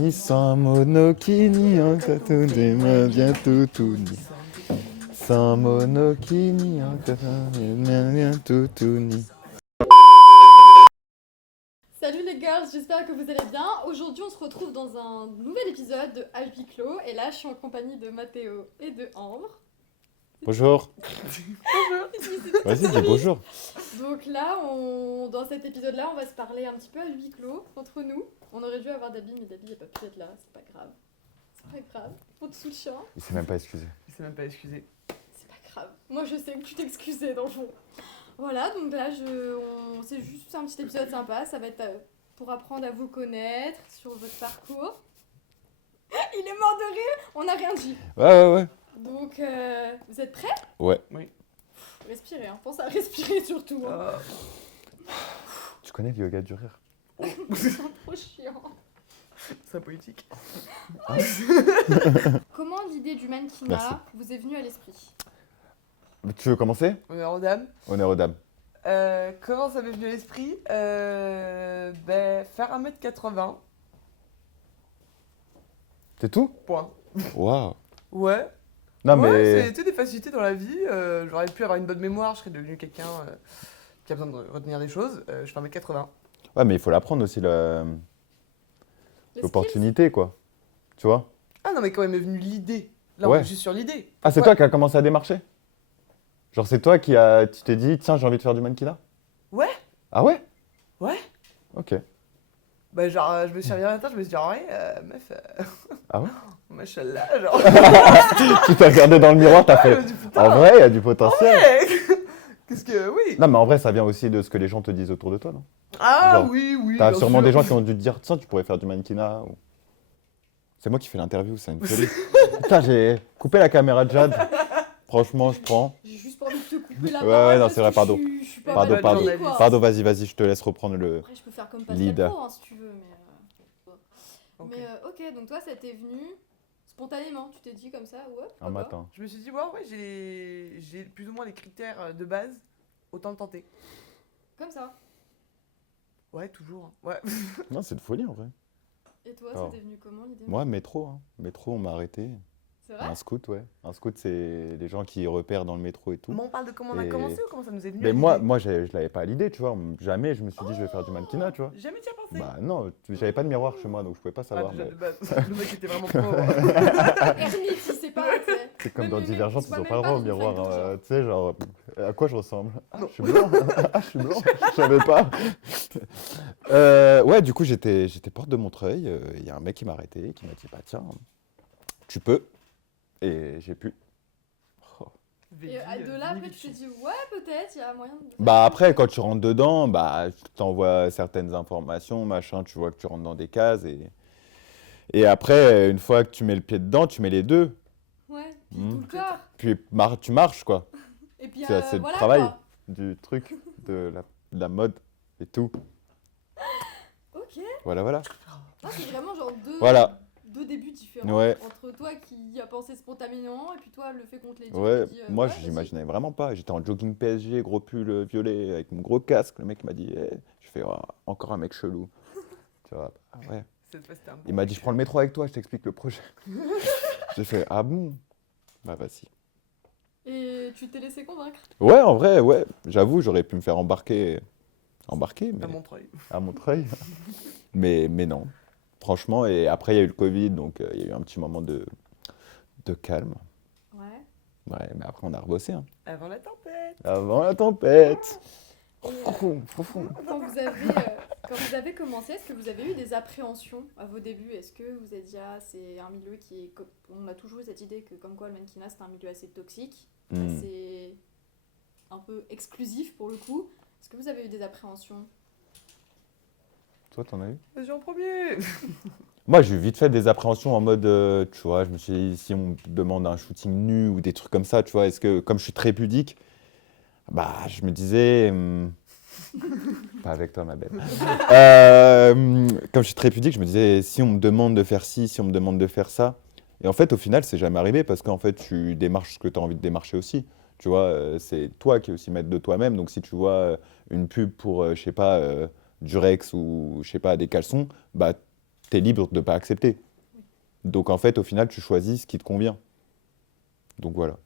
Ni sans monoki, ni en tatou, des mains bien tout ni. Sans monoki, ni en tatou, des mains bien tout ni. Salut les girls, j'espère que vous allez bien. Aujourd'hui, on se retrouve dans un nouvel épisode de Huis clos. Et là, je suis en compagnie de Mathéo et de Ambre. Bonjour. Vas-y, dis bonjour. Donc là, dans cet épisode-là, on va se parler un petit peu à huis clos entre nous. On aurait dû avoir Dabi, mais Dabi n'a pas pu être là. C'est pas grave. C'est pas grave. On te soutient. Il s'est même pas excusé. Il s'est même pas excusé. C'est pas grave. Moi, je sais que tu t'excusais dans le fond. Voilà, donc là, c'est juste un petit épisode sympa. Ça va être pour apprendre à vous connaître sur votre parcours. Il est mort de rire. On n'a rien dit. Ouais. Donc, vous êtes prêts? Ouais. Oui. Respirez, hein. Pense à respirer surtout. Hein. Tu connais le yoga du rire? C'est trop chiant. C'est poétique. Comment l'idée du Merci. mannequinat vous est venue à l'esprit? Tu veux commencer? Honneur aux dames. Honneur aux dames. Comment ça m'est venu à l'esprit? Faire 1m80. C'est tout? Point. Waouh. Ouais. Non Ouais, mais... c'est des facilités dans la vie. J'aurais pu avoir une bonne mémoire, je serais devenu quelqu'un qui a besoin de retenir des choses. Je fais 1m80. Ouais, mais il faut l'apprendre aussi, Les l'opportunité, quoi. Tu vois? Ah non, mais quand même est venue l'idée. Là, on Ouais. est juste sur l'idée. Ah, c'est Pourquoi- toi qui as commencé à démarcher? Genre, c'est toi tu t'es dit, tiens, j'ai envie de faire du mannequinat? Ouais. Ah ouais? Ouais. Ok. Bah, genre, je me suis réveillé un matin, je me suis dit, ouais, meuf, Ah ouais? machallah, genre. Tu t'es regardé dans le miroir, t'as fait, Je me dis, putain, en vrai, il y a du potentiel. ouais. Qu'est-ce que. Oui. Non, mais en vrai, ça vient aussi de ce que les gens te disent autour de toi, non? Ah Genre, oui. T'as bien sûrement sûr. des gens qui ont dû te dire, tiens, tu pourrais faire du mannequinat. C'est moi qui fais l'interview, c'est une folie. Putain, j'ai coupé la caméra de Jade. Franchement, je prends. J'ai juste pas envie de te couper la Ouais, parole. non, parce c'est vrai, que pardon. Je suis pas Pardon, mal pardon. poli, quoi. Pardon, vas-y, je te laisse reprendre le Après, je peux faire comme Pascal lead. Pro, hein, si tu veux, mais... Ok. Mais ok, donc toi, ça t'est venu spontanément. Tu t'es dit comme ça, ouais, pourquoi Un pas. matin. Je me suis dit, ouais, j'ai plus ou moins les critères de base, autant le tenter. Comme ça. Ouais, toujours. Ouais. Non, c'est de folie en vrai. Et toi, Oh. ça t'est venu comment l'idée? Moi, métro. Métro, on m'a arrêté. C'est vrai? Un scout, ouais. Un scout, c'est les gens qui repèrent dans le métro et tout. Mais on parle de comment on a Et- commencé ou comment ça nous est venu Mais à moi, l'idée je l'avais pas à l'idée, tu vois. Jamais je me suis dit, je vais faire du mannequinat, tu vois. Jamais t'y as pensé. Bah non, j'avais pas de miroir chez moi, donc je pouvais pas Ah, savoir. déjà mais de base. Le mec était vraiment pauvre. Ermite, il sait pas, tu sais. C'est comme Même dans les mecs, Divergente, ils ils voient ont même pas le droit au dans une miroir. feuille de Tu sais, genre, à quoi je ressemble? Ah, Non. je suis blanc. Ah, je suis blanc. Je savais pas. Ouais, du coup, j'étais porte de Montreuil. Il y a un mec qui m'a arrêté, qui m'a dit, bah tiens, tu peux. Et j'ai pu. Oh. Et de là, après, tu t'es dit, ouais, peut-être, il y a moyen de... Bah après, quand tu rentres dedans, bah tu t'envoies certaines informations, machin, tu vois que tu rentres dans des cases et après, une fois que tu mets le pied dedans, tu mets les deux. Ouais, puis Hmm. tout le corps. Puis tu marches quoi. Et puis, C'est le voilà, travail quoi. du truc, de la mode et tout. Ok. Voilà. Ah, c'est vraiment genre Voilà. deux débuts différents. Ouais. Entre toi qui a pensé spontanément et puis toi, le fait qu'on te l'ait dit. Ouais, tu te dis, moi ouais, vas-y. j'imaginais vraiment pas. J'étais en jogging PSG, gros pull violet avec mon gros casque. Le mec m'a dit, je fais oh, encore un mec chelou. Tu vois, bah, ouais. Cette fois, c'était un bon Il m'a mec. dit, je prends le métro avec toi, je t'explique le projet. J'ai fait, ah bon? Bah vas-y. Et tu t'es laissé convaincre. Ouais, en vrai, ouais. J'avoue, j'aurais pu me faire embarquer, À mais Montreuil. à Montreuil. mais non. Franchement, et après, il y a eu le Covid, donc il y a eu un petit moment de calme. Ouais. Ouais, mais après, on a rebossé. Hein. Avant la tempête. Avant la tempête. Et, quand vous avez commencé, est-ce que vous avez eu des appréhensions à vos débuts? Est-ce que vous avez dit, ah, c'est un milieu qui est... On a toujours eu cette idée que comme quoi le mannequinat, c'est un milieu assez toxique, Hmm. assez un peu exclusif pour le coup. Est-ce que vous avez eu des appréhensions? Toi, t'en as eu? Vas-y en premier. Moi, j'ai eu vite fait des appréhensions en mode, tu vois, je me suis dit, si on me demande un shooting nu ou des trucs comme ça, tu vois, est-ce que, comme je suis très pudique, bah, je me disais, pas avec toi, ma belle. Comme je suis très pudique, je me disais, si on me demande de faire ci, si on me demande de faire ça. Et en fait, au final, c'est jamais arrivé parce qu'en fait, tu démarches ce que tu as envie de démarcher aussi. Tu vois, c'est toi qui es aussi maître de toi-même. Donc, si tu vois une pub pour, je sais pas, Durex ou, je sais pas, des caleçons, bah, tu es libre de ne pas accepter. Donc en fait, au final, tu choisis ce qui te convient. Donc voilà.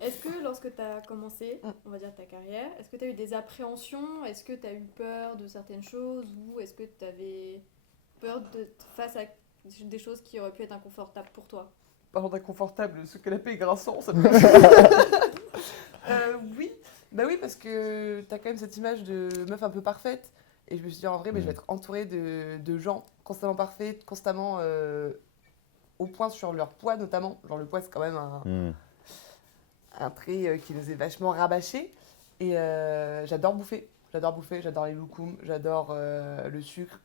Est-ce que lorsque tu as commencé, on va dire ta carrière, est-ce que tu as eu des appréhensions? Est-ce que tu as eu peur de certaines choses? Ou est-ce que tu avais peur face à des choses qui auraient pu être inconfortables pour toi? Parlant d'inconfortable, ce canapé est grinçant, ça me oui, bah oui, parce que t'as quand même cette image de meuf un peu parfaite. Et je me suis dit, en vrai, mais je vais être entourée de gens constamment parfaits, constamment au point sur leur poids, notamment. Genre, le poids, c'est quand même un trait qui nous est vachement rabâché. Et j'adore bouffer. J'adore bouffer, j'adore les loukoums, j'adore le sucre.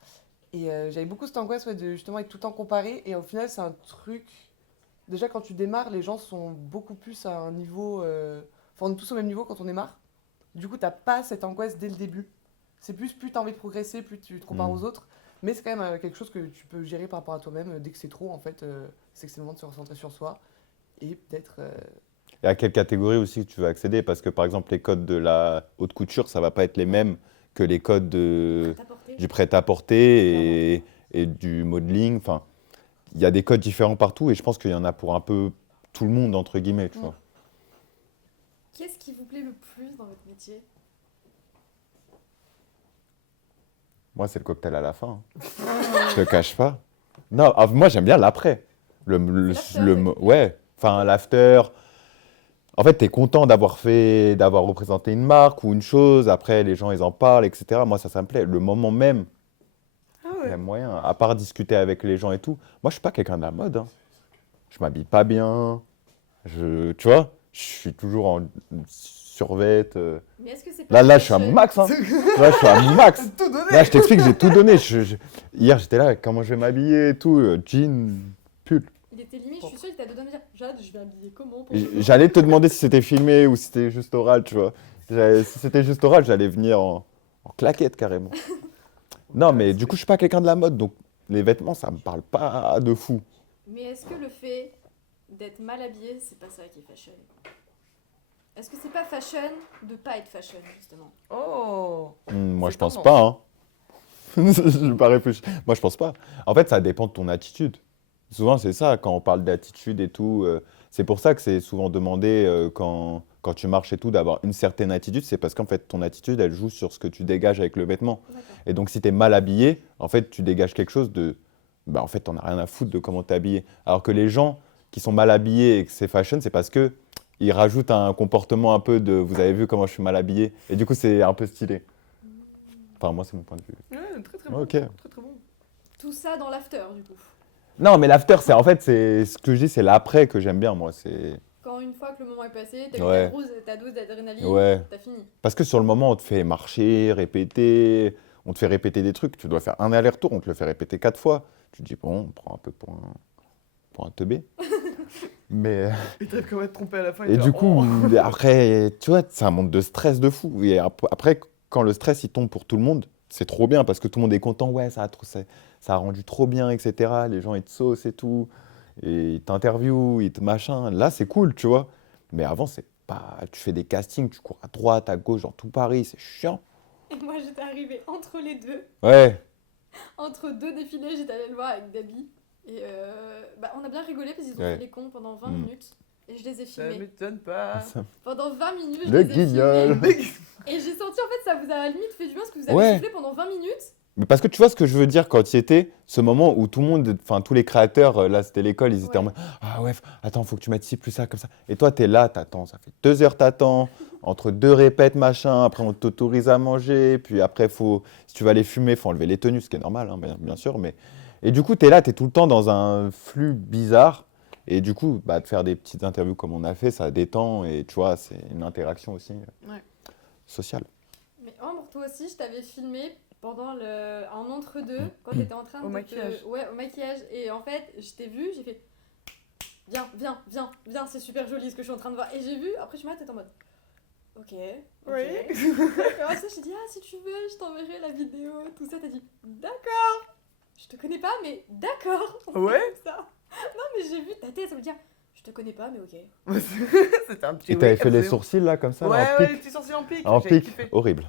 Et j'avais beaucoup cette angoisse de justement être tout le temps comparée. Et au final, c'est un truc. Déjà, quand tu démarres, les gens sont beaucoup plus à un niveau. Enfin, on est tous au même niveau quand on démarre. Du coup, t'as pas cette angoisse dès le début. C'est plus t'as envie de progresser, plus tu te compares aux autres. Mais c'est quand même quelque chose que tu peux gérer par rapport à toi-même. Dès que c'est trop, en fait, c'est que c'est le moment de se recentrer sur soi. Et peut-être. Et à quelle catégorie aussi tu veux accéder? Parce que par exemple, les codes de la haute couture, ça va pas être les mêmes que les codes du prêt-à-porter et du modeling. Enfin, il y a des codes différents partout et je pense qu'il y en a pour un peu tout le monde, entre guillemets, tu vois. Qu'est-ce qui vous plaît le plus dans votre métier? Moi, c'est le cocktail à la fin. Je te cache pas. Non, moi, j'aime bien l'après. Ouais, enfin, l'after. En fait, tu es content d'avoir représenté une marque ou une chose. Après, les gens, ils en parlent, etc. Moi, ça me plaît. Le moment même, il y a moyen. À part discuter avec les gens et tout. Moi, je suis pas quelqu'un de la mode. Hein. Je m'habille pas bien. Tu vois, je suis toujours en survêt. Mais est-ce que c'est pas Là, je suis à max. Hein. Là, je suis à max. Tout donné. Là, je t'explique, j'ai tout donné. Hier, j'étais là, comment je vais m'habiller et tout. Jean, pull. Il était limite, je suis sûre qu'il t'a donné de me dire Jade, je vais habiller comment pour J'allais te demander si c'était filmé ou si c'était juste oral, tu vois. Si c'était juste oral, j'allais venir en claquette carrément. Non, mais du coup, je suis pas quelqu'un de la mode, donc les vêtements, ça me parle pas de fou. Mais est-ce que le fait d'être mal habillé, c'est pas ça qui est fashion? Est-ce que c'est pas fashion de pas être fashion, justement? Oh Moi, C'est je pense tendance. pas, hein. Je vais pas réfléchir. Moi, je pense pas. En fait, ça dépend de ton attitude. Souvent, c'est ça, quand on parle d'attitude et tout. C'est pour ça que c'est souvent demandé quand tu marches et tout, d'avoir une certaine attitude. C'est parce qu'en fait, ton attitude, elle joue sur ce que tu dégages avec le vêtement. D'accord. Et donc, si tu es mal habillé, en fait, tu dégages quelque chose de. Bah, en fait, t'en as rien à foutre de comment tu es habillé. Alors que les gens qui sont mal habillés et que c'est fashion, c'est parce que ils rajoutent un comportement un peu de vous avez vu comment je suis mal habillé. Et du coup, c'est un peu stylé. Enfin, moi, c'est mon point de vue. Ouais, très très bon. Ok. Très très bon. Tout ça dans l'after, du coup. Non, mais l'after, c'est en fait, c'est ce que je dis, c'est l'après que j'aime bien, moi. C'est Quand une fois que le moment est passé, t'as Ouais. eu ta dose d'adrénaline, Ouais. t'as fini. Parce que sur le moment, on te fait marcher, répéter, on te fait répéter des trucs. Tu dois faire un aller-retour, on te le fait répéter 4 fois. Tu te dis, bon, on prend un peu pour un teubé. Mais Et t'arrives quand même à te tromper à la fin. et tu du vas, coup, oh. après, tu vois, c'est un monde de stress de fou. Et après, quand le stress, il tombe pour tout le monde, c'est trop bien parce que tout le monde est content. Ouais, ça a rendu trop bien, etc. Les gens, ils te saucent et tout. Et ils t'interviewent, ils te machin. Là, c'est cool, tu vois. Mais avant, c'est pas. Tu fais des castings, tu cours à droite, à gauche, dans tout Paris, c'est chiant. Et moi, j'étais arrivée entre les deux. Ouais. Entre deux défilés, j'étais allée le voir avec Dabi. Et on a bien rigolé parce qu'ils ont Ouais. fait les cons pendant 20 Mm. minutes. Et je les ai Ça filmés. m'étonne pas. Pendant 20 minutes, je Le les ai guignol. filmés. Et j'ai senti en fait ça vous a limite fait du bien parce que vous avez Ouais. soufflé pendant 20 minutes. Mais parce que tu vois ce que je veux dire quand tu y étais, ce moment où tout le monde, enfin tous les créateurs, là c'était l'école, ils étaient en mode ah ouais, attends, faut que tu mettes ci, plus ça, comme ça. Et toi, t'es là, t'attends, ça fait 2 heures, t'attends, entre 2 répètes, machin, après on t'autorise à manger, puis après, si tu vas aller fumer, faut enlever les tenues, ce qui est normal, hein, bien sûr. Et du coup, t'es là, t'es tout le temps dans un flux bizarre. Et du coup, de faire des petites interviews comme on a fait, ça détend et tu vois, c'est une interaction aussi sociale. Mais Ambre, toi aussi, je t'avais filmé pendant un entre-deux quand t'étais en train Au maquillage. Ouais, au maquillage. Et en fait, je t'ai vu, j'ai fait viens, c'est super joli ce que je suis en train de voir. Et j'ai vu, après je m'arrête, t'étais en mode ok. Oui. D'accord, ça, j'ai dit si tu veux, je t'enverrai la vidéo, tout ça. T'as dit d'accord. Je te connais pas, mais d'accord. On fait Ouais. comme ça. Non, mais j'ai vu ta tête, ça veut dire je te connais pas, mais ok. C'était un petit Et t'avais oui, fait les absolument. sourcils là, comme ça, là, Ouais, en ouais, pic. les petits sourcils en pic. En j'avais pic, kiffé. horrible.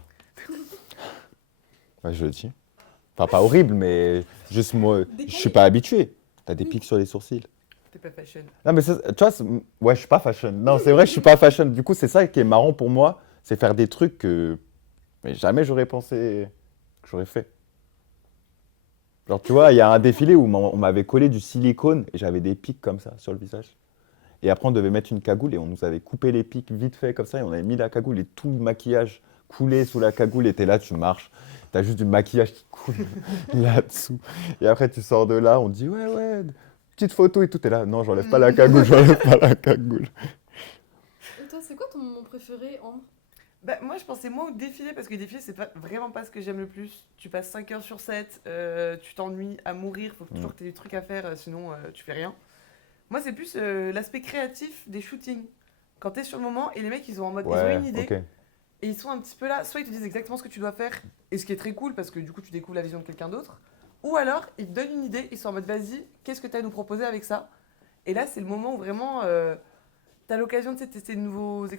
Ouais, je le dis. Enfin, pas horrible, mais juste moi, je suis pas habitué. T'as des pics sur les sourcils. T'es pas fashion. Non, mais tu vois, ouais, je suis pas fashion. Non, c'est vrai, je suis pas fashion. Du coup, c'est ça qui est marrant pour moi, c'est faire des trucs que mais jamais j'aurais pensé que j'aurais fait. Genre, tu vois, il y a un défilé où on m'avait collé du silicone et j'avais des pics comme ça sur le visage. Et après, on devait mettre une cagoule et on nous avait coupé les pics vite fait comme ça et on avait mis la cagoule et tout le maquillage coulait sous la cagoule et t'es là, tu marches. T'as juste du maquillage qui coule là-dessous. Et après, tu sors de là, on dit ouais, petite photo et tout. T'es là, non, j'enlève pas la cagoule, j'enlève pas la cagoule. Et toi, c'est quoi ton moment préféré, Ambre? Bah, moi, je pensais moins au défilé parce que le défilé, c'est pas, vraiment pas ce que j'aime le plus. Tu passes 5 heures sur 7, tu t'ennuies à mourir, faut toujours que tu aies des trucs à faire, sinon tu fais rien. Moi, c'est plus l'aspect créatif des shootings. Quand t'es sur le moment et les mecs, ils ont en mode, ils ont une idée ok. et ils sont un petit peu là, soit ils te disent exactement ce que tu dois faire, et ce qui est très cool parce que du coup, tu découvres la vision de quelqu'un d'autre, ou alors ils te donnent une idée, ils sont en mode, vas-y, qu'est-ce que tu as à nous proposer avec ça? Et là, c'est le moment où vraiment. T'as l'occasion de tester des nouvelles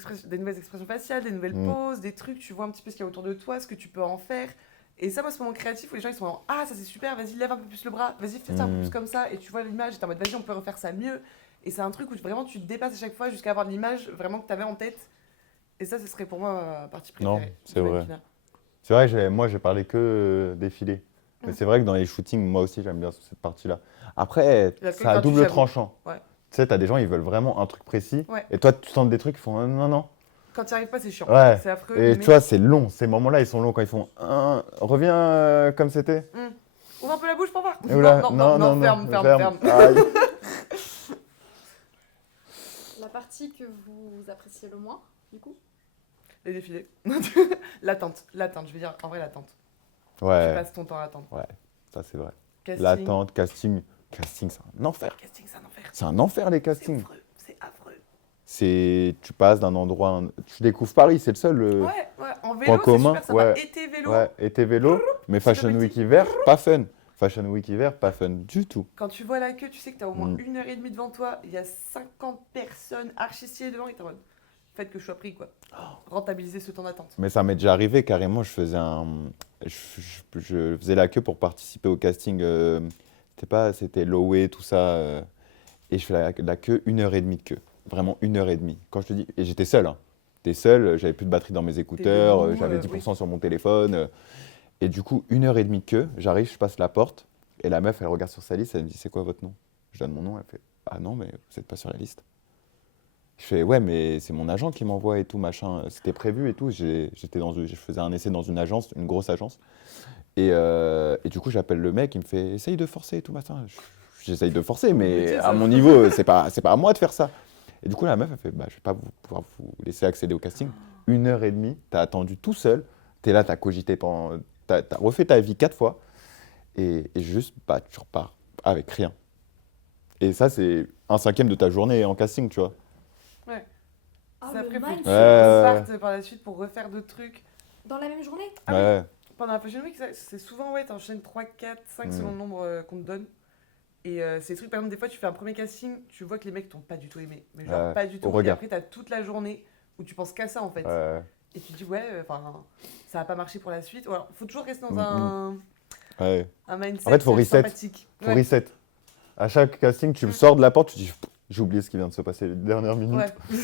expressions faciales, des nouvelles poses, des trucs, tu vois un petit peu ce qu'il y a autour de toi, ce que tu peux en faire. Et ça, moi, ce moment créatif où les gens ils sont en ah, ça c'est super, vas-y, lève un peu plus le bras, vas-y, fais ça un peu plus comme ça, et tu vois l'image, et t'es en mode vas-y, on peut refaire ça mieux. Et c'est un truc où vraiment tu te dépasses à chaque fois jusqu'à avoir l'image vraiment que t'avais en tête. Et ça, ce serait pour moi ma partie préférée. Non, c'est du vrai. mannequinat. C'est vrai, moi, j'ai parlé que défilé. Mais c'est vrai que dans les shootings, moi aussi, j'aime bien cette partie-là. Après, Il y a que c'est à gratuit, double j'avoue. tranchant. Ouais. Tu sais, t'as des gens, ils veulent vraiment un truc précis. Ouais. Et toi, tu tentes des trucs, ils font non, non. Quand tu n'y arrives pas, c'est chiant. Ouais. C'est affreux. Et mais... tu vois, c'est long. Ces moments-là, ils sont longs quand ils font reviens comme c'était. Ouvre un peu la bouche pour voir. Et voilà, Non, ferme. Aïe. La partie que vous appréciez le moins, du coup? Les défilés. L'attente, je veux dire, en vrai, l'attente. Tu Ouais, passes ton temps à attendre. ouais, ça c'est vrai. Casting. L'attente, casting, c'est un enfer. Casting, c'est un enfer. C'est un enfer les C'est castings. affreux. C'est affreux. Tu passes d'un endroit, tu découvres Paris, c'est le seul Ouais, en vélo, point c'est commun. super sympa. Ouais, Été vélo, ouais, été vélo, mais Petit à Fashion petit. Week hiver, pas fun. Fashion Week hiver, pas fun du tout. quand tu vois la queue, tu sais que t'as au moins 1h30 devant toi, il y a 50 personnes archi stylées devant, et t'es en mode, faites que je sois pris, quoi. Rentabiliser ce temps d'attente. Mais ça m'est déjà arrivé carrément, je faisais la queue pour participer au casting. C'était Loé, tout ça. Et je fais la queue 1h30 de queue. Vraiment 1h30. Quand je te dis, et j'étais seul. Hein. J'étais seul, j'avais plus de batterie dans mes écouteurs, debout, j'avais 10% oui. sur mon téléphone. Et du coup, 1h30 de queue, j'arrive, je passe la porte. Et la meuf, elle regarde sur sa liste, elle me dit, c'est quoi votre nom? Je donne mon nom, elle fait, ah non, mais vous n'êtes pas sur la liste. Je fais, ouais, mais c'est mon agent qui m'envoie et tout, machin. C'était prévu et tout. Je faisais un essai dans une agence, une grosse agence. Et du coup, j'appelle le mec, il me fait, essaye de forcer et tout, machin. J'essaye de forcer, mais métier, ça. à mon niveau, c'est pas à moi de faire ça. Et du coup, la meuf, elle fait, bah, je vais pas pouvoir vous laisser accéder au casting. 1h30, t'as attendu tout seul. T'es là, t'as cogité pendant. T'as refait ta vie 4 fois. Et juste, bah, tu repars avec rien. Et ça, c'est un cinquième de ta journée en casting, tu vois. Ouais. Ah, Ça le après, faut mindset. que tu Ouais. partes par la suite pour refaire d'autres trucs. Dans la même journée? Ah oui. Ouais. Pendant la Fashion Week, c'est souvent, ouais, t'enchaînes 3, 4, 5 selon le nombre qu'on te donne. Et c'est des trucs, par exemple, des fois, tu fais un premier casting, tu vois que les mecs t'ont pas du tout aimé. Mais genre, Ouais, pas du tout. au Et regard. après, t'as toute la journée où tu penses qu'à ça, en fait. Et tu te dis, ouais, enfin, ça va pas marcher pour la suite. Ou alors, faut toujours rester dans Ouais. un mindset En fait, faut reset. sympathique. Faut Ouais. reset. À chaque casting, tu sors de la porte, tu dis, j'ai oublié ce qui vient de se passer les dernières minutes. Ouais.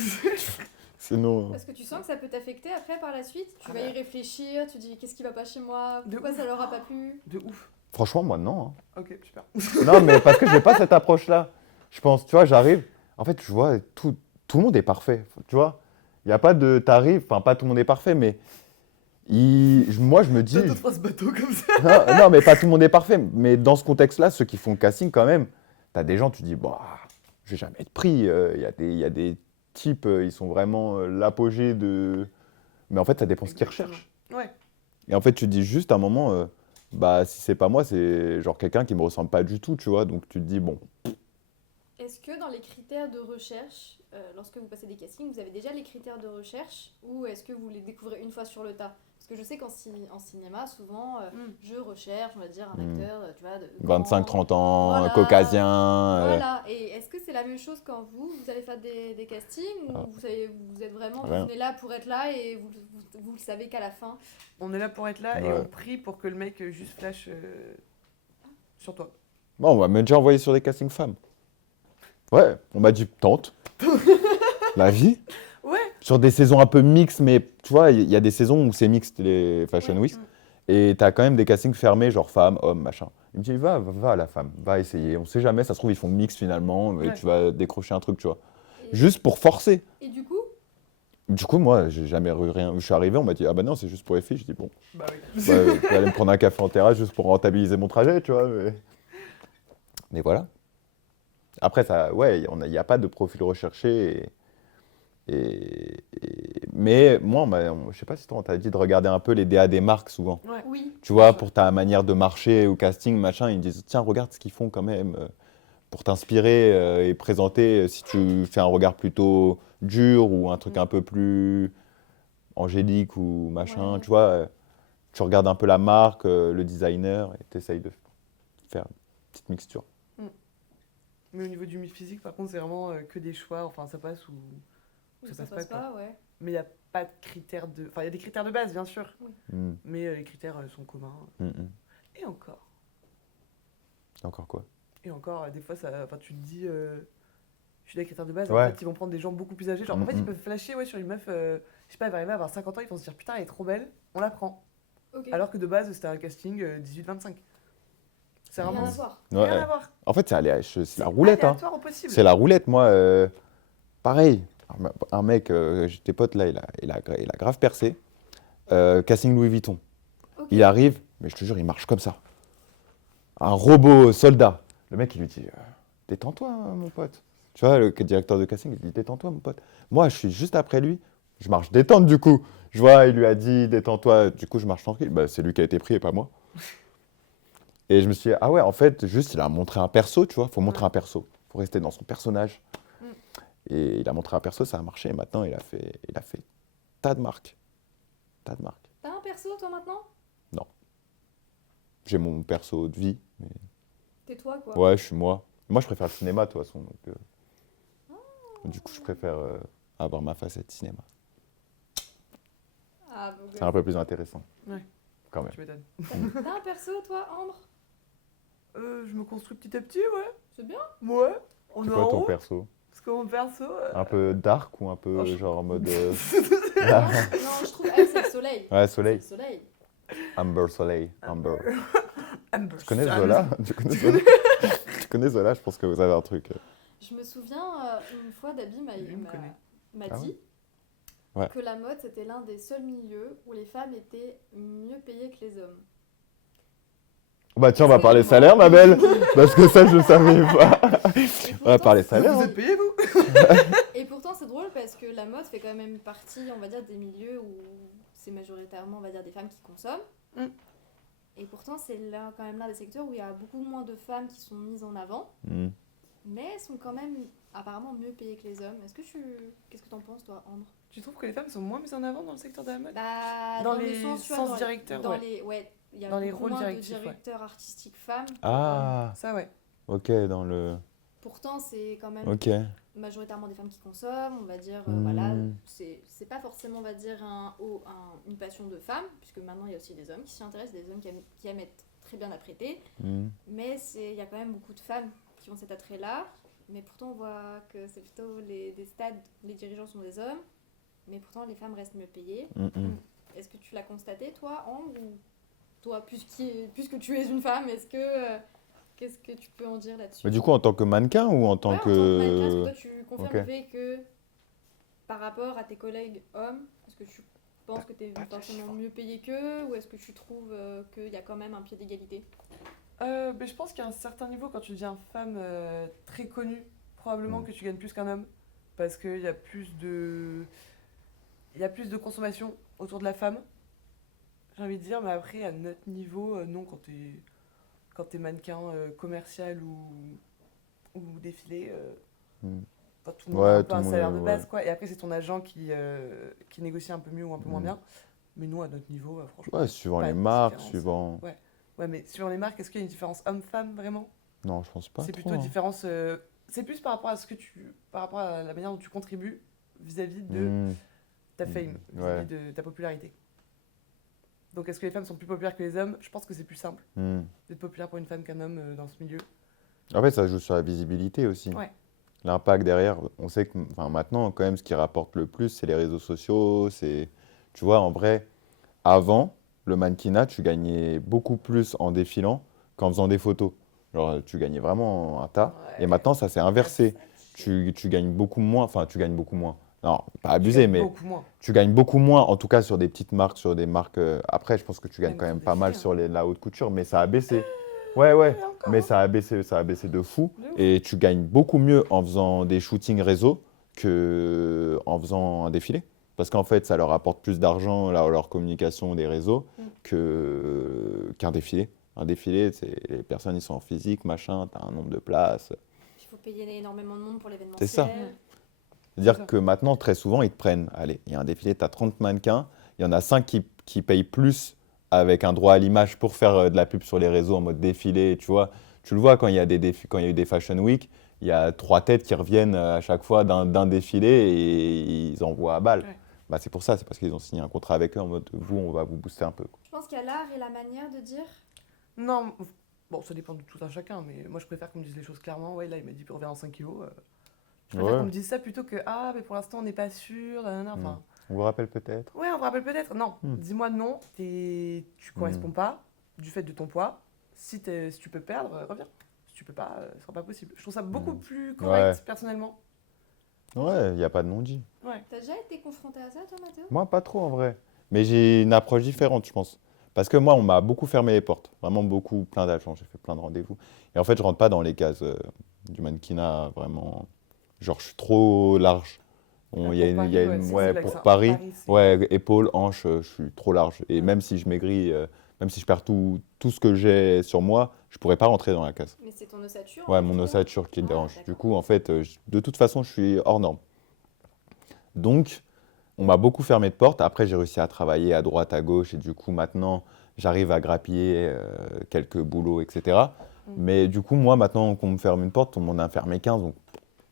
Sinon. Est-ce que tu sens que ça peut t'affecter après par la suite? Tu vas y réfléchir, tu dis qu'est-ce qui va pas chez moi? De Pourquoi ouf. ça leur a pas plu? De ouf. Franchement, moi, non. Hein. Ok, super. Non, mais parce que j'ai pas cette approche-là. Je pense, tu vois, j'arrive. En fait, tu vois, tout le monde est parfait. Tu vois, il n'y a pas de. T'arrives, enfin, pas tout le monde est parfait, mais. Moi, je me dis. T'as 2-3 bateaux comme ça. Non, mais pas tout le monde est parfait. Mais dans ce contexte-là, ceux qui font le casting, quand même, t'as des gens, tu dis, bah, je vais jamais être pris. Il y a des types, ils sont vraiment l'apogée de. Mais en fait, ça dépend ce qu'ils recherchent. Ouais. Et en fait, tu te dis juste à un moment, bah, si c'est pas moi, c'est genre quelqu'un qui me ressemble pas du tout, tu vois. Donc tu te dis, bon. Est-ce que dans les critères de recherche, lorsque vous passez des castings, vous avez déjà les critères de recherche ou est-ce que vous les découvrez une fois sur le tas? Parce que je sais qu'en cinéma, souvent, je recherche, on va dire, un acteur, tu vois, de 25-30 ans, Voilà. caucasien. Voilà, et est-ce que c'est la même chose quand vous allez faire des castings ou Ah. vous êtes vraiment, vous Rien. venez là pour être là et vous le savez qu'à la fin. On est là pour être là et Ouais. on prie pour que le mec juste flash sur toi. Bon, on m'a même déjà envoyé sur des castings femmes. Ouais, on m'a dit tente. La vie. Ouais. Sur des saisons un peu mixtes, mais tu vois, il y a des saisons où c'est mixte, les Fashion Ouais. Weeks. Et t'as quand même des castings fermés, genre femmes, hommes, machin. Il me dit, va la femme, va essayer. On sait jamais, ça se trouve, ils font mix finalement, et Ouais. tu vas décrocher un truc, tu vois. Et, Juste pour forcer. et du coup, Du coup, moi, j'ai jamais eu rien. Je suis arrivé, on m'a dit, ah bah non, c'est juste pour les filles. Je dis, bon, Bah oui. bah, je vais aller me prendre un café en terrasse juste pour rentabiliser mon trajet, tu vois. Mais voilà. Après, ça, ouais, il n'y a pas de profil recherché. Mais moi, je sais pas si toi, on t'a dit de regarder un peu les DA des marques souvent. Ouais. oui. Tu vois, pour ta manière de marcher au casting, machin, ils disent tiens, regarde ce qu'ils font quand même pour t'inspirer et présenter si tu fais un regard plutôt dur ou un truc un peu plus angélique ou machin. Ouais. Tu vois, tu regardes un peu la marque, le designer et tu essayes de faire une petite mixture. Mais au niveau du physique, par contre, c'est vraiment que des choix. Enfin, ça passe ou Ou ça ça passe passe pas, ouais. Mais il n'y a pas de critères de. Enfin, il y a des critères de base, bien sûr. Mm, Mais les critères sont communs. mm, mm. Et encore. Encore quoi? Et encore, des fois, ça, enfin, tu te dis, je suis des critères de base, Ouais. en fait, ils vont prendre des gens beaucoup plus âgés. Genre, en fait, ils Mhm. peuvent flasher ouais, sur une meuf, je sais pas, elle va arriver à avoir 50 ans, ils vont se dire, putain, elle est trop belle, on la prend. Ok. Alors que de base, c'était un casting 18-25. C'est Rien vraiment à voir. Ouais. rien à voir. En fait, c'est la roulette. Hein. Aléatoire au possible. C'est la roulette. Moi, pareil. Un mec, j'étais pote là, il a grave percé. Casting Louis Vuitton. Ok. Il arrive, mais je te jure, il marche comme ça. Un robot soldat. Le mec, il lui dit détends-toi, mon pote. Tu vois, le directeur de casting, il dit détends-toi, mon pote. Moi, je suis juste après lui. Je marche détente du coup. Je vois, il lui a dit détends-toi. Du coup, je marche tranquille. Bah, c'est lui qui a été pris et pas moi. Et je me suis dit, ah ouais, en fait, juste, il a montré un perso, tu vois. Faut montrer un perso. Faut rester dans son personnage. Mm. Et il a montré un perso, ça a marché. Et maintenant, il a fait tas de marques. Tas de marques. T'as un perso, toi, maintenant? J'ai mon perso de vie. Mais... T'es toi, quoi. Ouais, je suis moi. Moi, je préfère le cinéma, de toute façon. Donc, du coup, je préfère avoir ma facette cinéma. Ah, beau C'est gosse. un peu plus intéressant. Ouais. Quand même. Tu m'étonnes. T'as un perso, toi, Ambre? Je me construis petit à petit, ouais. C'est bien. Ouais. On C'est est quoi en ton haut. perso? Parce que mon perso. Un peu dark ou un peu Oh, genre en mode. Non, je trouve, elle, c'est le soleil. Ouais, C'est soleil. le soleil. Amber Soleil. Amber. Amber Tu connais Sun. Zola? Tu connais Zola? Tu connais Zola? Je pense que vous avez un truc. Je me souviens, une fois, Dabi Lui me connaît. m'a Ah dit ouais que la mode, c'était l'un des seuls milieux où les femmes étaient mieux payées que les hommes. Bah tiens, on va parler salaire, ma belle. Parce que ça, je savais pas. Et On va pourtant, parler c'est- salaire. Vous hein. êtes payé, vous? Et pourtant, c'est drôle parce que la mode fait quand même partie, on va dire, des milieux où c'est majoritairement, on va dire, des femmes qui consomment. Mm. Et pourtant, c'est là, quand même l'un des secteurs où il y a beaucoup moins de femmes qui sont mises en avant, Hmm. mais elles sont quand même apparemment mieux payées que les hommes. Qu'est-ce que t'en penses, toi, Ambre? Tu trouves que les femmes sont moins mises en avant dans le secteur de la mode? Bah, Dans le les sens, tu vois, sens dans les- directeurs, dans ouais. les, ouais, il y a Dans les beaucoup rôles moins directifs, de ouais. directeurs artistiques femmes. que hommes. Ah, Ça, ouais. ok, dans le. Pourtant, c'est quand même Ok. majoritairement des femmes qui consomment, on va dire, Mm. voilà, c'est pas forcément, on va dire, une passion de femme, puisque maintenant il y a aussi des hommes qui s'y intéressent, des hommes qui aiment être très bien apprêtés, Hmm. mais il y a quand même beaucoup de femmes qui ont cet attrait-là, mais pourtant on voit que c'est plutôt des stades où les dirigeants sont des hommes, mais pourtant les femmes restent mieux payées. Hmm, hmm. Est-ce que tu l'as constaté, toi, Ambre, ou toi, puisque tu es une femme, qu'est-ce que tu peux en dire là-dessus? Mais du coup, en tant que mannequin ou en tant Ouais, en tant que mannequin, est-ce que que. toi tu confirmes Ok. le fait que par rapport à tes collègues hommes, est-ce que tu penses que tu es forcément mieux payé qu'eux ou est-ce que tu trouves qu'il y a quand même un pied d'égalité? Mais je pense qu'à un certain niveau, quand tu deviens femme très connue, probablement Mm. que tu gagnes plus qu'un homme. Parce qu'il y a plus de... Il y a plus de consommation autour de la femme. J'ai envie de dire, mais après, à notre niveau, non, quand t'es mannequin commercial ou défilé, Mm. enfin, tout le monde Ouais, a un tout peu le un monde, salaire de ouais. base, quoi. Et après, c'est ton agent qui négocie un peu mieux ou un peu moins Mm. bien. Mais nous, à notre niveau, franchement... Ouais, suivant pas les de marques, différence. suivant. Ouais, mais suivant les marques, est-ce qu'il y a une différence homme-femme, vraiment? Non, je pense pas. C'est trop, plutôt une hein. différence c'est plus par rapport par rapport à la manière dont tu contribues vis-à-vis de Hmm. ta fame, Ouais. vis-à-vis de ta popularité. Donc, est-ce que les femmes sont plus populaires que les hommes? Je pense que c'est plus simple Hmm. d'être populaire pour une femme qu'un homme dans ce milieu. En fait, ça joue sur la visibilité aussi. Ouais. L'impact derrière, on sait que enfin, maintenant, quand même, ce qui rapporte le plus, c'est les réseaux sociaux. Tu vois, en vrai, avant, le mannequinat, tu gagnais beaucoup plus en défilant qu'en faisant des photos. Genre, tu gagnais vraiment un tas. Et Ouais. maintenant, ça s'est inversé. Tu gagnes beaucoup moins. Enfin, tu gagnes beaucoup moins. Non, pas Tu abusé, gagnes mais beaucoup moins. tu gagnes beaucoup moins, en tout cas sur des petites marques, sur des marques. Après, je pense que tu gagnes Même quand sur même des pas mal filles, sur la haute couture, mais ça a baissé. Ouais, ouais, Et encore, mais hein. ça a baissé de fou. De ouf. Et tu gagnes beaucoup mieux en faisant des shootings réseau que en faisant un défilé. Parce qu'en fait, ça leur apporte plus d'argent, leur communication des réseaux, Mm. qu'un défilé. Un défilé, les personnes, ils sont en physique, machin, tu as un nombre de places. Il faut payer énormément de monde pour l'événementiel. C'est ça. C'est C'est-à-dire ça. que maintenant, très souvent, ils te prennent, allez, il y a un défilé, tu as 30 mannequins, il y en a 5 qui payent plus avec un droit à l'image pour faire de la pub sur les réseaux en mode défilé, tu vois. Tu le vois quand il y a quand il y a eu des Fashion Week, il y a 3 têtes qui reviennent à chaque fois d'un défilé et ils envoient à balle. Ouais. Bah, c'est pour ça, c'est parce qu'ils ont signé un contrat avec eux en mode, vous, on va vous booster un peu. Je pense qu'il y a l'art et la manière de dire. Non, bon, ça dépend de tout un chacun, mais moi je préfère qu'on me dise les choses clairement. Ouais, là il m'a dit qu'il revient en 5 kilos. Je préfère Ouais. qu'on me dise ça plutôt que ah, mais pour l'instant on n'est pas sûr. Nanana. Enfin, On vous rappelle peut-être. ouais, on vous rappelle peut-être. Non, Hmm. dis-moi non, tu corresponds pas du fait de ton poids. Si tu peux perdre, reviens. Si tu peux pas, ce sera pas possible. Je trouve ça beaucoup plus correct, Ouais. personnellement. Ouais, il n'y a pas de non-dit. Ouais. T'as déjà été confronté à ça, toi, Mathéo? Moi, pas trop en vrai. Mais j'ai une approche différente, je pense. Parce que moi, on m'a beaucoup fermé les portes. Vraiment beaucoup, plein d'agents. J'ai fait plein de rendez-vous. Et en fait, je rentre pas dans les cases du mannequinat, vraiment. Genre, je suis trop large. Pour Il y a Paris, il y a ouais, c'est ouais, vrai que pour ça. Paris, Paris, c'est- ouais, épaules, hanches, je suis trop large. Et Ouais. même si je maigris, même si je perds tout ce que j'ai sur moi, je pourrais pas rentrer dans la case. Mais c'est ton ossature? Ouais, en mon fait, ossature qui Ah, dérange. Du d'accord. coup, en fait, de toute façon, je suis hors norme. Donc, on m'a beaucoup fermé de portes. Après, j'ai réussi à travailler à droite, à gauche. Et du coup, maintenant, j'arrive à grappiller quelques boulots, etc. Mm. Mais du coup, moi, maintenant qu'on me ferme une porte, on m'en a fermé 15. Donc,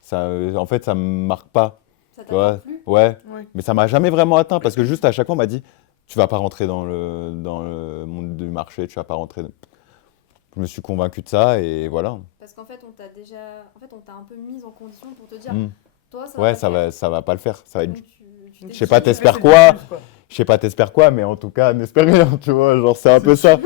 ça, en fait, ça me marque pas. Ça Tu vois? t'atteint plus? Ouais. Ouais. Mais ça m'a jamais vraiment atteint. Parce que juste à chaque fois, on m'a dit, tu vas pas rentrer dans le monde du marché. Tu vas pas rentrer. Je me suis convaincu de ça. Et voilà. Parce qu'en fait, on t'a un peu mise en condition pour te dire, Mm. toi, ça Ouais, va pas ça va pas le faire. Ça va être Donc, tu t'es Je sais pas, dit, t'espères C'est quoi? du plus, je sais pas, t'espères quoi, mais en tout cas, n'espère rien, tu vois, genre c'est un peu ça.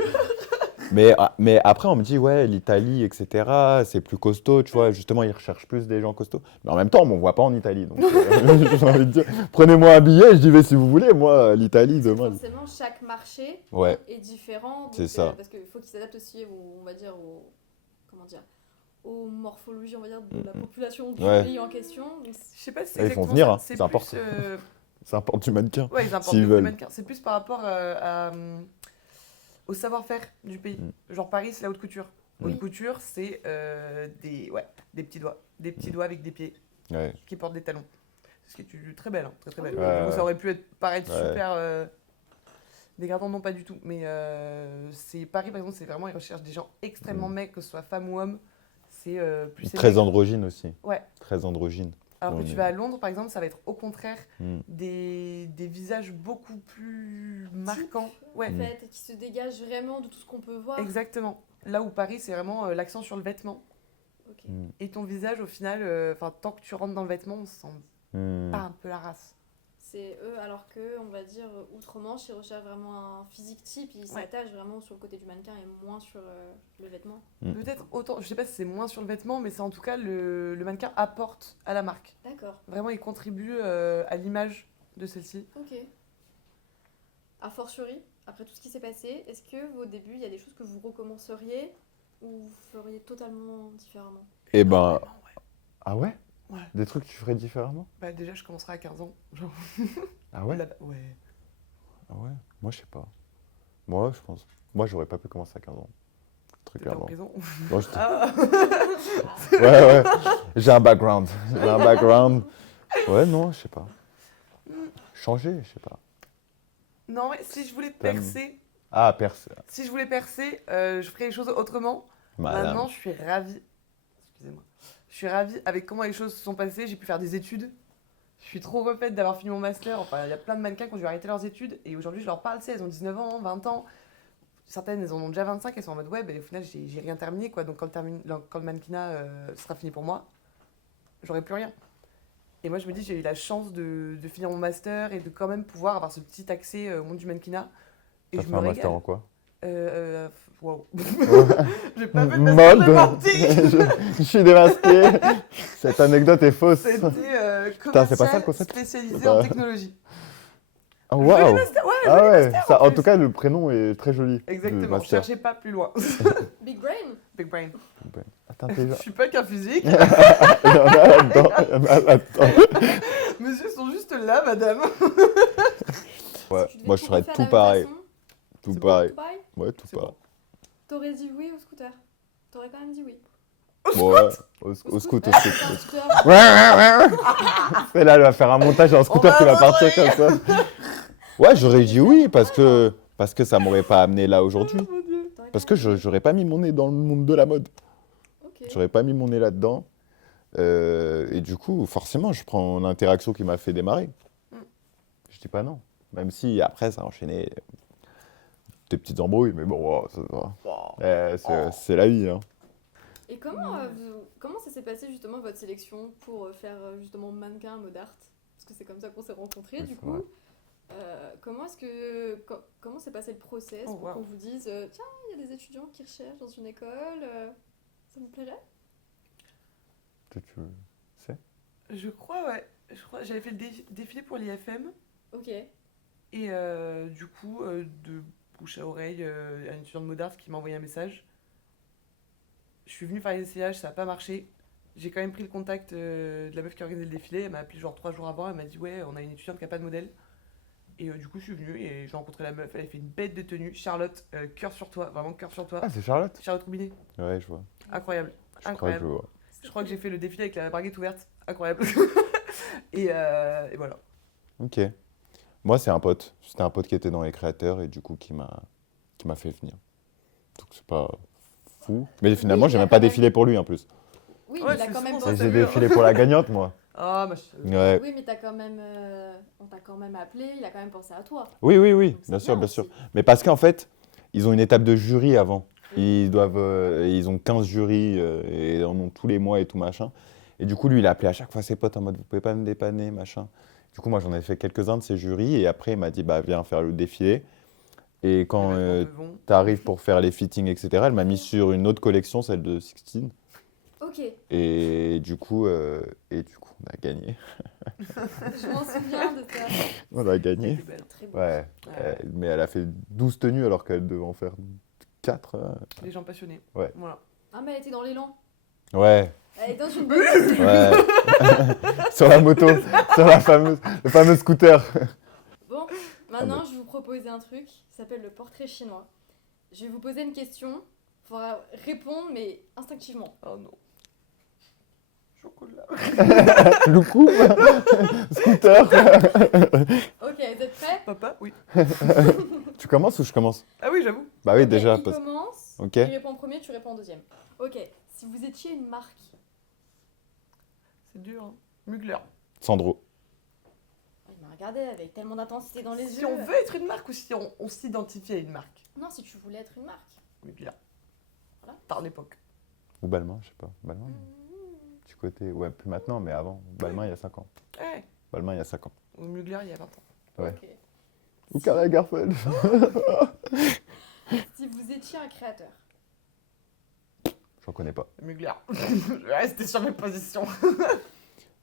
Mais après, on me dit, ouais, l'Italie, etc., c'est plus costaud, tu vois, justement, ils recherchent plus des gens costauds. Mais en même temps, on m'envoie pas en Italie, donc j'ai envie de dire, prenez-moi un billet, j'y vais si vous voulez, moi, l'Italie, demain. Forcément, chaque marché Ouais. est différent. Donc, C'est ça. parce qu'il faut qu'il s'adapte aussi, on va dire, comment dire, aux morphologies, on va dire, de la population du Ouais. pays en question. Donc, Je sais pas si Là, c'est ils font exactement venir, ça. hein, c'est important. Ça importe du mannequin. Ouais, ils importent S'ils de veulent. mannequins. C'est plus par rapport au savoir-faire du pays. Genre Paris, c'est la haute couture. Oui. Haute couture, c'est des petits doigts. Des petits doigts avec des pieds Ouais. qui portent des talons. Ce qui est très belle, hein, très très belle. Ouais, Du coup, ouais. ça aurait pu paraître Ouais. super dégradant, non pas du tout. Mais c'est Paris, par exemple, c'est vraiment, ils recherchent des gens extrêmement mecs, que ce soit femme ou homme. C'est plus Très sévère. androgyne aussi. Ouais. Très androgyne. Alors que On tu est- vas à Londres, par exemple, ça va être au contraire Mm. des visages beaucoup plus marquants. Ouais, en fait, qui se dégage vraiment de tout ce qu'on peut voir. exactement. Là où Paris, c'est vraiment l'accent sur le vêtement. Ok. Mm. Et ton visage, au final, tant que tu rentres dans le vêtement, on sent Mm. pas un peu la race. C'est eux, alors que, on va dire, outre-Manche, ils recherchent vraiment un physique type, ils s'attachent vraiment sur le côté du mannequin et moins sur le vêtement. Peut-être autant, je sais pas si c'est moins sur le vêtement, mais c'est en tout cas le mannequin apporte à la marque. D'accord, Vraiment, il contribue à l'image de celle-ci. ok. A fortiori, après tout ce qui s'est passé, est-ce que au début, il y a des choses que vous recommenceriez ou vous feriez totalement différemment? Eh ben, Vraiment, ouais. ah ouais? Ouais. Des trucs que tu ferais différemment? Bah, déjà, je commencerai à 15 ans. Genre, Ah ouais? là-bas. Ouais. Ah ouais? Moi, je sais pas. Moi, je pense. Moi, j'aurais pas pu commencer à 15 ans. Très T'étais en clairement. prison. Moi, j'étais- Ah. Ouais, ouais. J'ai un background. J'ai un background. Ouais, non, je sais pas. Changer, je sais pas. Non, mais si je voulais T'aimes- percer, Ah, perse. si je voulais percer, je ferais les choses autrement. Madame. Maintenant, je suis ravie. Excusez-moi. Je suis ravie avec comment les choses se sont passées. J'ai pu faire des études. Je suis trop refaite d'avoir fini mon master. Enfin, il y a plein de mannequins qui ont dû arrêter leurs études. Et aujourd'hui, je leur parle, tu sais, elles ont 19 ans, 20 ans. Certaines, elles en ont déjà 25. Elles sont en mode, ouais, au final, j'ai rien terminé, quoi. Donc, quand le mannequinat sera fini pour moi, j'aurai plus rien. Et moi, je me dis, j'ai eu la chance de finir mon master et de quand même pouvoir avoir ce petit accès au monde du mannequinat. Et T'as je fait me un master régale. en quoi? Waouh. Ouais. J'ai pas fait de master, Mode. j'ai menti. Je suis démasqué. Cette anecdote est fausse. C'était Putain, c'est pas ça le commercial concept? spécialisé Bah. en technologie. Oh, Joli waouh. master, ouais, Ah joli ouais, master ça, en plus. tout cas, le prénom est très joli. du Exactement, master. cherchez pas plus loin. Big brain. Big brain. Attends, déjà. Je suis pas qu'un physique. Il y en a là-dedans, il y en a là-dedans. Monsieur sont juste là, madame. Ouais, Si tu devais moi je ferais refaire tout de la même pareil. façon, Tout C'est bon, pareil. tout pareil, Ouais, tout C'est pareil. t'aurais dit oui au scooter. T'aurais quand même dit oui. Bon, ouais, au scoot, au scoot. Ouais, c'est un scooter. Ouais, ouais, ouais. Et là, elle va faire un montage en scooter On qui va va partir comme ça. Ouais, j'aurais dit oui parce que ça m'aurait pas amené là aujourd'hui. Oh mon Dieu. T'aurais Parce quand que même dit j'aurais pas mis mon nez dans le monde de la mode. ok. J'aurais pas mis mon nez là-dedans. Et du coup, forcément, je prends l'interaction qui m'a fait démarrer. Mm. Je dis pas non. Même si après, ça a enchaîné des petites embrouilles, mais bon, wow, ça va. C'est la vie. Hein. Et comment ça s'est passé justement votre sélection pour faire justement mannequin mode art? Parce que c'est comme ça qu'on s'est rencontrés Ouais, du c'est coup. vrai. Comment s'est passé le process Oh, pour wow. qu'on vous dise tiens, il y a des étudiants qui recherchent dans une école, ça vous plairait? Tu sais? Je crois, ouais. J'avais fait le défilé pour l'IFM. Ok. Et du coup, de bouche à oreille, un étudiant de mode art qui m'a envoyé un message. Je suis venue faire les essayages, ça n'a pas marché. J'ai quand même pris le contact de la meuf qui organisait le défilé. Elle m'a appelé genre 3 jours avant. Elle m'a dit ouais, on a une étudiante qui n'a pas de modèle. Et du coup, je suis venue et j'ai rencontré la meuf. Elle a fait une bête de tenue. Charlotte, cœur sur toi, vraiment cœur sur toi. Ah, c'est Charlotte? Charlotte Roubinet, Ouais, je vois. incroyable. Je crois que Incroyable. je vois. Je crois que j'ai fait le défilé avec la braguette ouverte. Incroyable. et voilà. Ok. Moi, c'est un pote. C'était un pote qui était dans les créateurs et du coup qui m'a fait venir. Donc c'est pas fou. Mais finalement, Oui, j'ai il a même pas quand même- défilé pour lui en plus. Oui, Ouais, mais il a c'est quand même souvent Et ça, pensé. j'ai t'as vu, hein. défilé pour la gagnante, moi. Ah, Ouais. Oui, mais t'as quand même, on t'a quand même appelé, il a quand même pensé à toi. Oui, oui, oui, Donc c'est bien sûr, bien sûr. aussi. Mais parce qu'en fait, ils ont une étape de jury avant. Ils ont 15 jurys et ils en ont tous les mois et tout machin. Et du coup, lui, il a appelé à chaque fois ses potes en mode, vous pouvez pas me dépanner, machin. Du coup, moi, j'en ai fait quelques-uns de ces jurys et après, il m'a dit, bah, viens faire le défilé. Et quand tu arrives pour faire les fittings, etc., elle m'a mis sur une autre collection, celle de Sixteen. Ok, Et du coup, on a gagné. je m'en souviens de ça. On a gagné. C'était belle. Très beau. Ouais, mais elle a fait 12 tenues alors qu'elle devait en faire 4. Les gens passionnés. Ouais. Voilà. Ah, mais elle était dans l'élan. Ouais, Elle est dans une bonne lancée. ouais. Sur la moto, sur le fameux scooter. Bon, maintenant je vais vous proposer un truc qui s'appelle le portrait chinois. Je vais vous poser une question, il faudra répondre mais instinctivement. Oh non. Chocolat. Loukou, scooter. Ok, vous êtes prêts? Papa, oui. Tu commences ou je commence? Ah oui, j'avoue. Bah oui, Ok, déjà. il commence, Ok. il répond en premier, tu réponds en deuxième. Ok, si vous étiez une marque, C'est dur, hein. Mugler. Sandro. il m'a regardé avec tellement d'intensité dans les Si yeux. on veut être une marque ou si on s'identifie à une marque. Non, si tu voulais être une marque. Mugler. Voilà. Tard l'époque. Ou Balmain, je sais pas. Balmain, du côté. Ouais, plus maintenant, mais avant. Balmain, il y a 5 ans. Ouais. Balmain, il y a 5 ans. Ou Mugler il y a 20 ans. Ouais. Ok. Ou Karl Lagerfeld. Si vous étiez un créateur, J'en connais pas. Mugler. Je vais rester sur mes positions.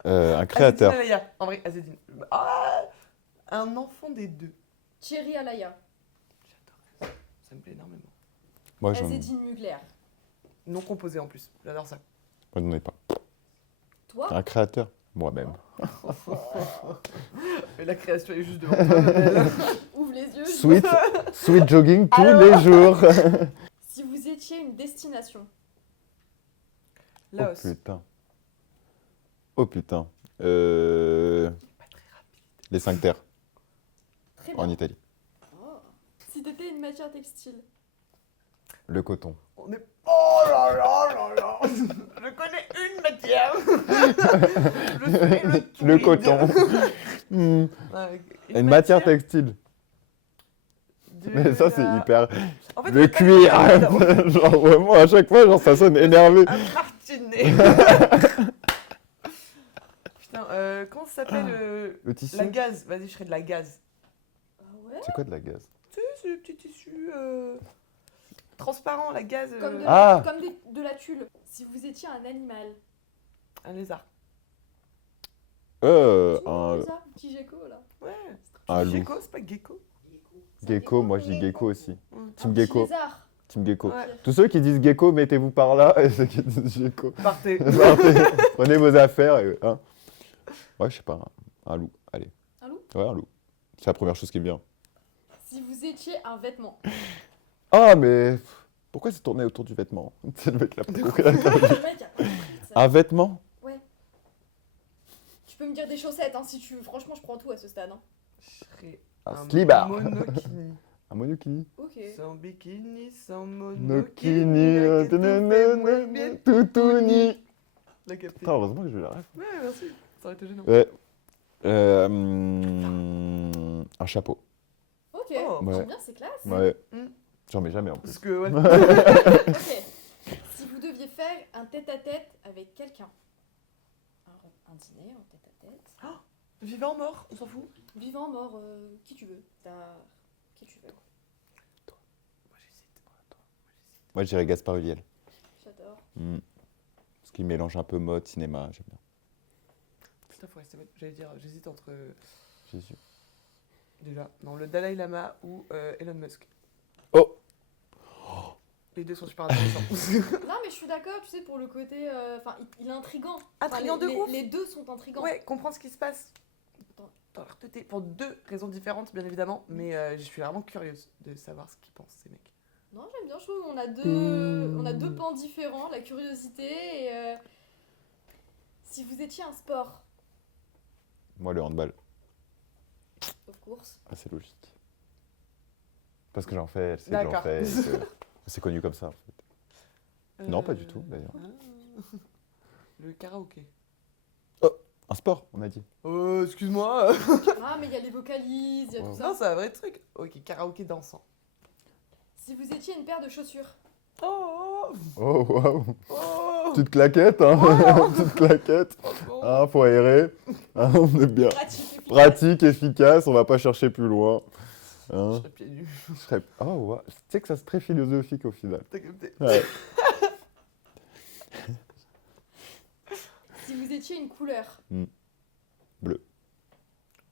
Un créateur. Azedine Alaya. En vrai, Azedine. Ah, un enfant des deux. Thierry Alaya, J'adore. Ça me plaît énormément. Moi, j'en Azedine Mugler. Non composé en plus. J'adore ça. ai pas. Toi, Un créateur. Moi-même. Mais la création est juste devant toi. Babel. ouvre les yeux. je- Sweet jogging tous Alors les jours. Si vous étiez une destination, Laos. Oh putain. Oh putain. Pas très rapide. Les 5 terres très bien. en Italie. Oh. Si t'étais une matière textile, Le coton. On est... Oh là là là là. Je connais une matière. Je suis le Le tweed. coton. Hmm. Ouais, Une matière textile. de Mais ça, c'est la- hyper. En fait, Le c'est pas cuir. évident. Genre, vraiment, à chaque fois, genre, ça sonne énervé. Un martinet. Putain, comment ça s'appelle Le tissu. la gaze. Vas-y, je serais de la gaze. Ah ouais. C'est quoi de la gaze? C'est le petit tissu transparent, la gaze. Comme, Ah. de la tulle. Si vous étiez un animal. Un lézard. Un Ça, petit gecko là. Ouais. Un Petit loup. gecko, c'est pas gecko. Gecko, moi je dis gecko aussi. Mm. Team Un petit gecko. lézard. Team gecko. Ouais. Tous ceux qui disent gecko, mettez-vous par là. Et ceux qui disent gecko, Partez. partez. Prenez vos affaires. Et, hein. Ouais, je sais pas. Un loup. Allez. Un loup. Ouais, un loup. C'est la première chose qui me vient. Si vous étiez un vêtement. Ah, mais pourquoi c'est tourné autour du vêtement? C'est le mec là. Le mec a pas compris, ça. Un vêtement? Tu peux me dire des chaussettes hein, si tu veux. Franchement, je prends tout à ce stade. Hein. Je serais Un slibard. monokini. Un monokini. Ok. Sans bikini, sans monokini. Monokini. la que tout fait moins bien. Toutouni. La capté. Putain, heureusement que je la rêve. Ouais, merci. Ça aurait été gênant. Ouais. Un chapeau. Ok. Oh. Ouais. J'aime bien, c'est classe. Ouais. Mm. J'en mets jamais en Parce plus. que, ouais. Ok. Si vous deviez faire un tête-à-tête avec quelqu'un. Un dîner en tête-à-tête. Vivant, mort, on s'en fout. Vivant, mort, qui tu veux. Qui tu veux. Moi, j'hésite. Moi, je dirais Gaspard Ulliel. J'adore. Parce qu'il mélange un peu mode, cinéma, j'aime bien. Putain, faut rester. J'allais dire, j'hésite entre. Jésus. Déjà, non, le Dalai Lama ou Elon Musk. Oh. Les deux sont super intéressants. Non, mais je suis d'accord, tu sais, pour le côté. Enfin, il est intriguant. Intriguant Enfin, de ouf. les deux sont intrigants. Ouais, comprendre ce qui se passe dans leur tête. Pour deux raisons différentes, bien évidemment. Mais je suis vraiment curieuse de savoir ce qu'ils pensent, ces mecs. Non, j'aime bien, je trouve qu'on a on a deux pans différents, la curiosité et. Si vous étiez un sport, Moi, le handball. of course. Ah, c'est logique. Parce que j'en fais, elle sait que j'en D'accord. fais. et que c'est connu comme ça, en fait. Non, pas du tout, d'ailleurs. Ah. Le karaoké. Un sport, on a dit. Excuse-moi. Ah, mais il y a les vocalises, il y a tout Ouais. ça. Non, c'est un vrai truc. Ok, karaoké dansant. Si vous étiez une paire de chaussures, Oh, Oh, waouh. oh, Petite claquette, hein. Oh. Petite claquette. oh. Hein, faut aérer. Hein, on est bien. pratique, efficace. Pratique, efficace, on va pas chercher plus loin. Je Hein. serais pieds nus. Je serais... Oh, ouais. Tu sais que ça c'est très philosophique au final. T'as capté. Ouais. Si vous étiez une couleur,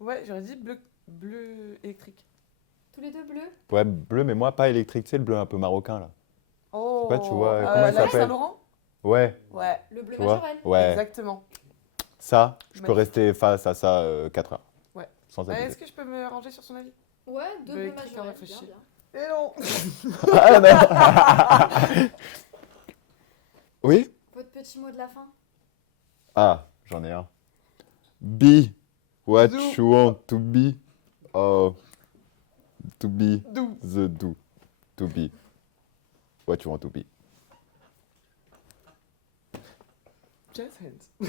Ouais, j'aurais dit bleu électrique. tous les deux bleus. Ouais, bleu, mais moi pas électrique, tu sais, le bleu un peu marocain là. Oh. pas, tu vois, Ah, comment il là, s'appelle Saint-Laurent. Ouais, Ouais. Le bleu tu vois. majorel. Ouais, Exactement. ça, je peux Magnifique. rester face à ça 4 heures. Ouais. Sans abuser. Bah, Est-ce que je peux me ranger sur son avis? Ouais, deux Bleu bleus électrique, on majorel. réfléchit. Bien, bien. Eh non. Ah, non. Oui. Votre petit mot de la fin. Ah, j'en ai un. Be what Do. you want to be. Oh, to be D'où? the do. To be what you want to be. Just hands.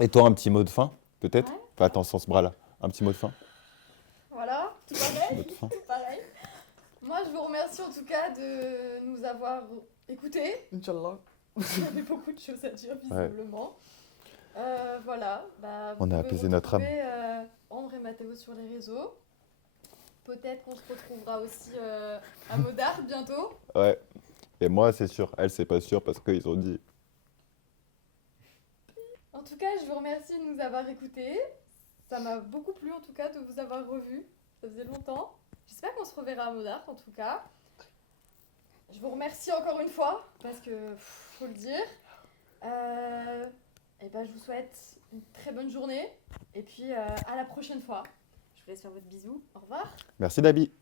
Et toi, un petit mot de fin, peut-être? Ouais. Enfin, attends, sans ce bras-là. Un petit mot de fin. Voilà, tout Mot pareil. de fin. Tout pareil. Moi, je vous remercie en tout cas de nous avoir écoutés. Inch'Allah. Il y avait beaucoup de choses à dire, visiblement. Voilà. Bah, vous On a pouvez apaisé notre âme. retrouver, André et Mathéo sur les réseaux. Peut-être qu'on se retrouvera aussi à Modart bientôt. Ouais. Et moi, c'est sûr. Elle, c'est pas sûr parce qu'ils ont dit. En tout cas, je vous remercie de nous avoir écoutés. Ça m'a beaucoup plu en tout cas de vous avoir revus. Ça faisait longtemps. J'espère qu'on se reverra à Modart en tout cas. Je vous remercie encore une fois parce que faut le dire. Et ben, je vous souhaite une très bonne journée et puis à la prochaine fois. Je vous laisse faire votre bisou. Au revoir. Merci, Dabi.